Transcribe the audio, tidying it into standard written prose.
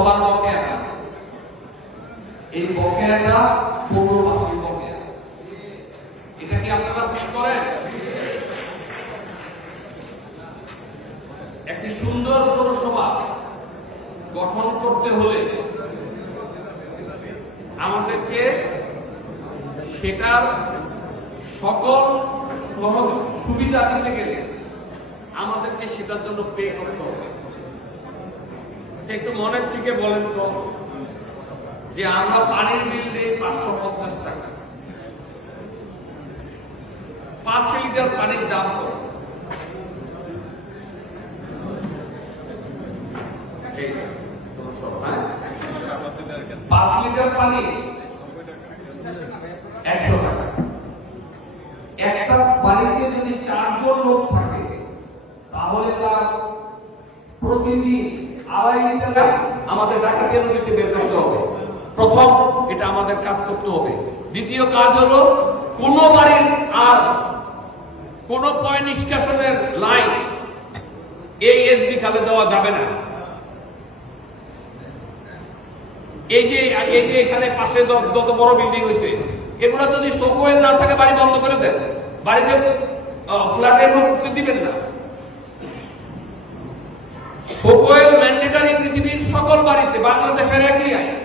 পৌরসভার বকেয়া, এই বকেয়াটা পৌরবাসীর বকেয়া। এটা কি আপনারা ফিল করেন? একটি সুন্দর পৌরসভা গঠন করতে হলে আমাদেরকে সেটার সকল সুবিধা দিতে গেলে আমাদেরকে সেটার জন্য পে করতে হবে। একটু মনের থেকে বলেন তো, যে আমরা পানির বিল দিই 550 টাকা, 5 লিটার পানির দাম কত? 5 লিটার পানি 100 টাকা। একটা বাড়িতে যদি 4 জন লোক থাকে তাহলে তার প্রতিদিন 2.5 লিটার আমাদের ডাকাতিয়া নদীতে বের করতে হবে। প্রথম এটা আমাদের কাজ করতে হবে। দ্বিতীয় কাজ হলো কোন বাড়ির আর কোন পয় নিষ্কাশনের লাইন এই এসবি খালে দেওয়া যাবে না। এই যে এখানে পাশে যত বড় বিল্ডিং হয়েছে এগুলো যদি সোকোয়েল না থাকে বাড়ি বন্ধ করে দেন, বাড়িতে ফ্ল্যাটের মুক্তি দিবেন না। সোকোয়েল ম্যান্ডেটরি পৃথিবীর সকল বাড়িতে, বাংলাদেশের একই আইন।